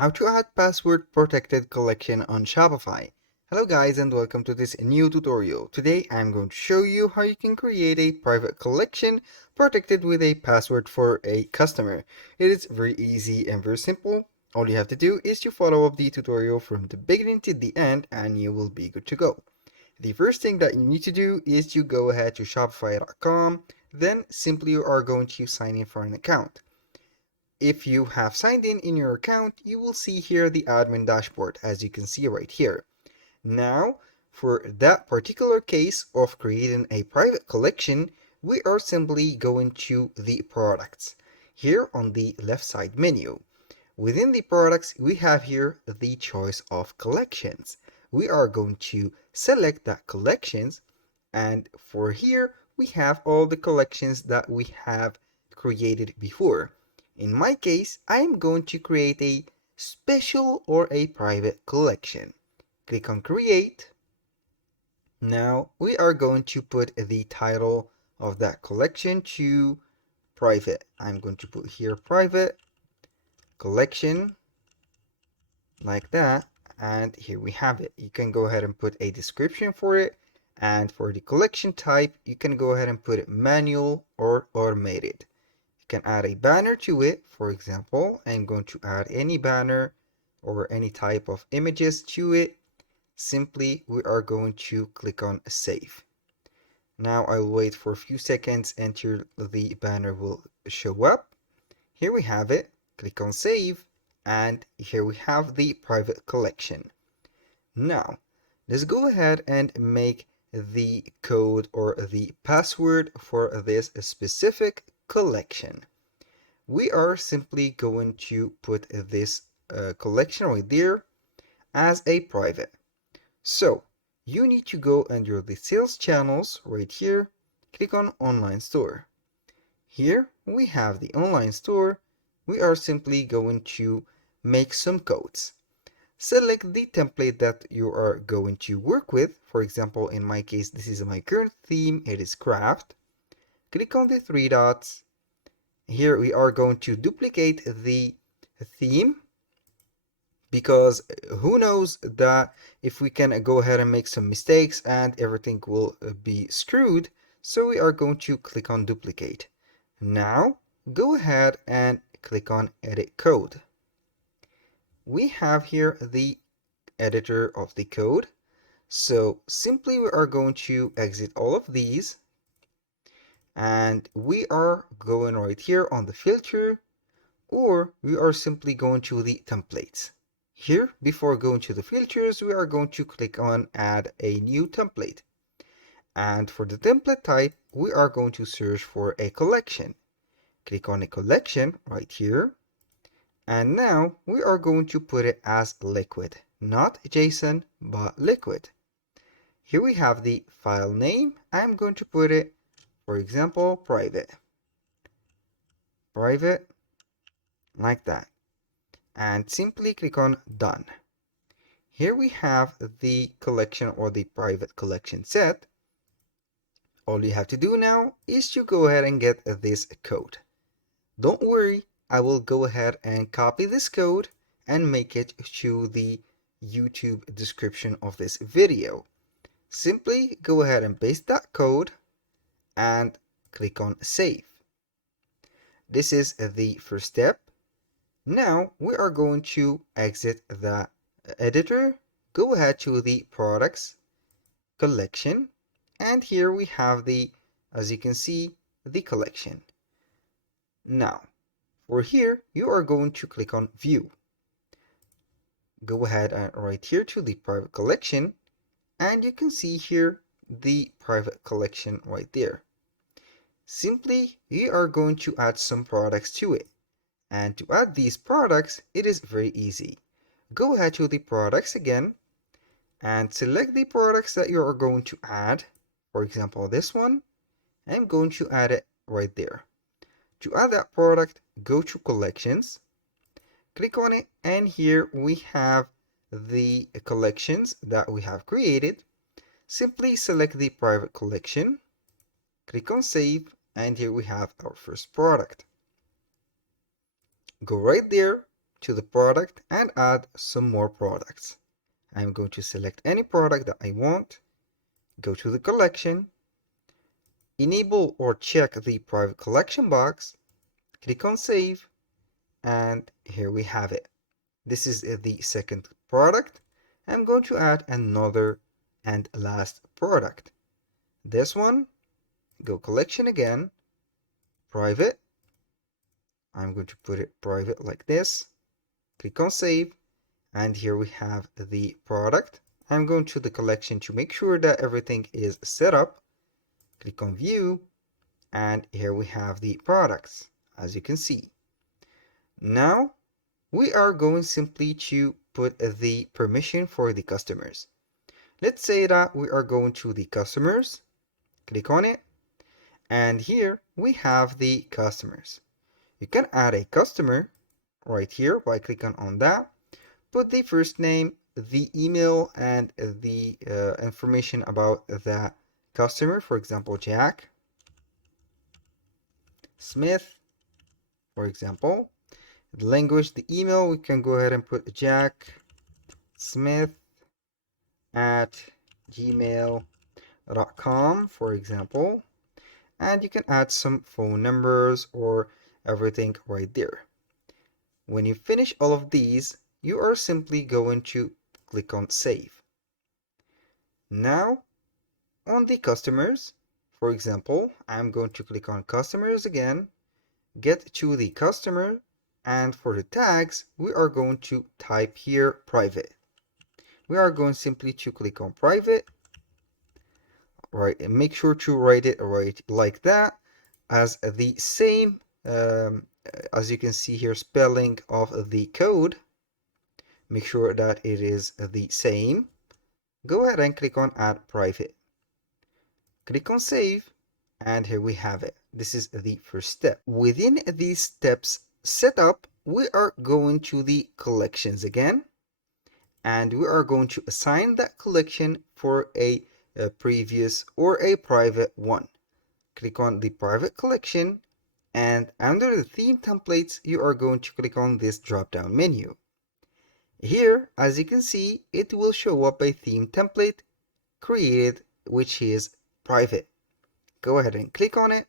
How to add password protected collection on Shopify. Hello guys and welcome to this new tutorial. Today I'm going to show you how you can create a private collection protected with a password for a customer. It is very easy and very simple. All you have to do is to follow up the tutorial from the beginning to the end and you will be good to go. The first thing that you need to do is to go ahead to shopify.com, then simply you are going to sign in for an account. If you have signed in your account, you will see here the admin dashboard, as you can see right here. Now, for that particular case of creating a private collection, we are simply going to the products. Here on the left side menu. Within the products, we have here the choice of collections. We are going to select that collections, and for here, we have all the collections that we have created before. In my case, I am going to create a special or a private collection. Click on create. Now we are going to put the title of that collection to private. I'm going to put here private collection like that, and here we have it. You can go ahead and put a description for it, and for the collection type you can go ahead and put it manual or automated. Can add a banner to it. For example, I'm going to add any banner or any type of images to it. Simply, we are going to click on save. Now I'll wait for a few seconds until the banner will show up. Here we have it. Click on save, and here we have the private collection. Now, let's go ahead and make the code or the password for this specific collection. We are simply going to put this collection right there as a private. So you need to go under the sales channels right here, click on online store. Here we have the online store. We are simply going to make some codes. Select the template that you are going to work with. For example, in my case, this is my current theme. It is craft. Click on the three dots. Here we are going to duplicate the theme, because who knows that if we can go ahead and make some mistakes and everything will be screwed. So we are going to click on duplicate. Now go ahead and click on edit code. We have here the editor of the code. So simply we are going to exit all of these, and we are going right here on the filter, or we are simply going to the templates. Here, before going to the filters, we are going to click on add a new template. And for the template type, we are going to search for a collection. Click on a collection right here. And now we are going to put it as liquid, not JSON, but liquid. Here we have the file name. I'm going to put it, for example, private. Private, like that. And simply click on done. Here we have the collection or the private collection set. All you have to do now is to go ahead and get this code. Don't worry, I will go ahead and copy this code and make it to the YouTube description of this video. Simply go ahead and paste that code and click on save. This is the first step. Now we are going to exit the editor, go ahead to the products collection, and here we have the, as you can see, the collection. Now for here, you are going to click on view. Go ahead and right here to the private collection, and you can see here the private collection right there. Simply, you are going to add some products to it. And to add these products, it is very easy. Go ahead to the products again and select the products that you are going to add. For example, this one, I'm going to add it right there. To add that product, go to collections, click on it, and here we have the collections that we have created. Simply select the private collection, click on save, and here we have our first product. Go right there, to the product and add some more products. I'm going to select any product that I want, go to the collection, enable or check the private collection box, click on save, and here we have it. This is the second product. I'm going to add another and last product. This one, go collection again, private. I'm going to put it private like this. Click on save, and here we have the product. I'm going to the collection to make sure that everything is set up. Click on view, and here we have the products, as you can see. Now we are going simply to put the permission for the customers. Let's say that we are going to the customers, click on it, and here we have the customers. You can add a customer right here by clicking on that. Put the first name, the email, and the information about that customer. For example, Jack Smith, for example. The language, the email, we can go ahead and put Jack Smith at gmail.com, for example. And you can add some phone numbers or everything right there. When you finish all of these, you are simply going to click on save. Now on the customers, for example, I'm going to click on customers again, get to the customer, and for the tags, we are going to type here private. We are going simply to click on private, right, and make sure to write it right like that, as the same, as you can see here, spelling of the code. Make sure that it is the same. Go ahead and click on add private. Click on save, and here we have it. This is the first step. Within these steps setup, we are going to the collections again, and we are going to assign that collection for a previous or a private one. Click on the private collection, and under the theme templates, you are going to click on this drop down menu. Here, as you can see, it will show up a theme template created, which is private. Go ahead and click on it,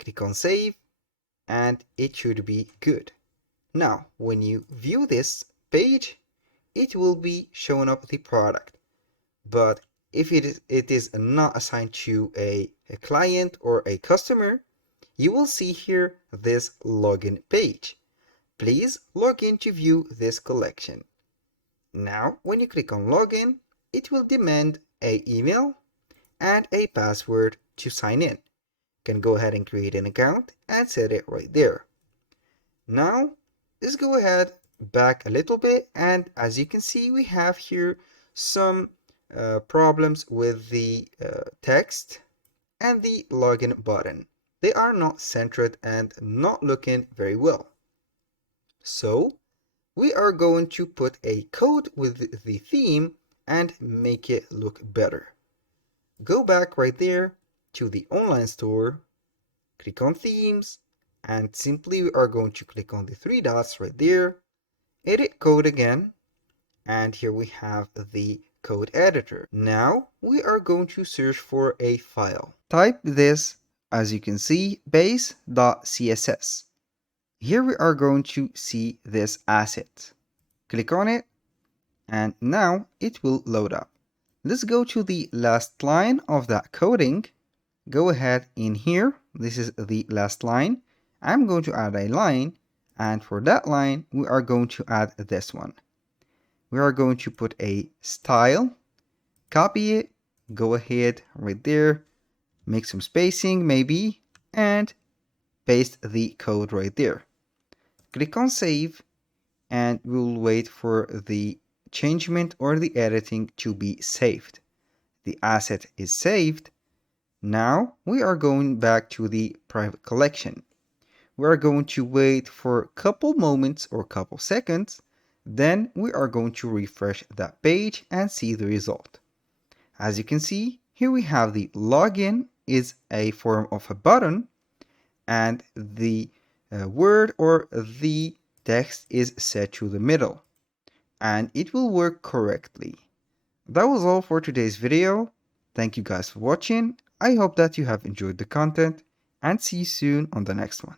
click on save, and it should be good. Now, when you view this page, it will be showing up the product. But if it is not assigned to a client or a customer, you will see here this login page. Please log in to view this collection. Now, when you click on login, it will demand an email and a password to sign in. You can go ahead and create an account and set it right there. Now, let's go ahead back a little bit, and as you can see, we have here some problems with the text and the login button. They are not centered and not looking very well. So we are going to put a code with the theme and make it look better. Go back right there to the online store, click on themes, and simply we are going to click on the three dots right there, edit code again, and here we have the code editor. Now we are going to search for a file. Type this, as you can see, base.css. Here we are going to see this asset. Click on it, and now it will load up. Let's go to the last line of that coding. Go ahead in here. This is the last line. I'm going to add a line, and for that line, we are going to add this one. We are going to put a style, copy it, go ahead right there, make some spacing maybe, and paste the code right there. Click on save, and we'll wait for the changement or the editing to be saved. The asset is saved. Now we are going back to the private collection. We are going to wait for a couple moments or couple seconds. Then we are going to refresh that page and see the result. As you can see, here we have the login is a form of a button, and the word or the text is set to the middle, and it will work correctly. That was all for today's video. Thank you guys for watching. I hope that you have enjoyed the content, and see you soon on the next one.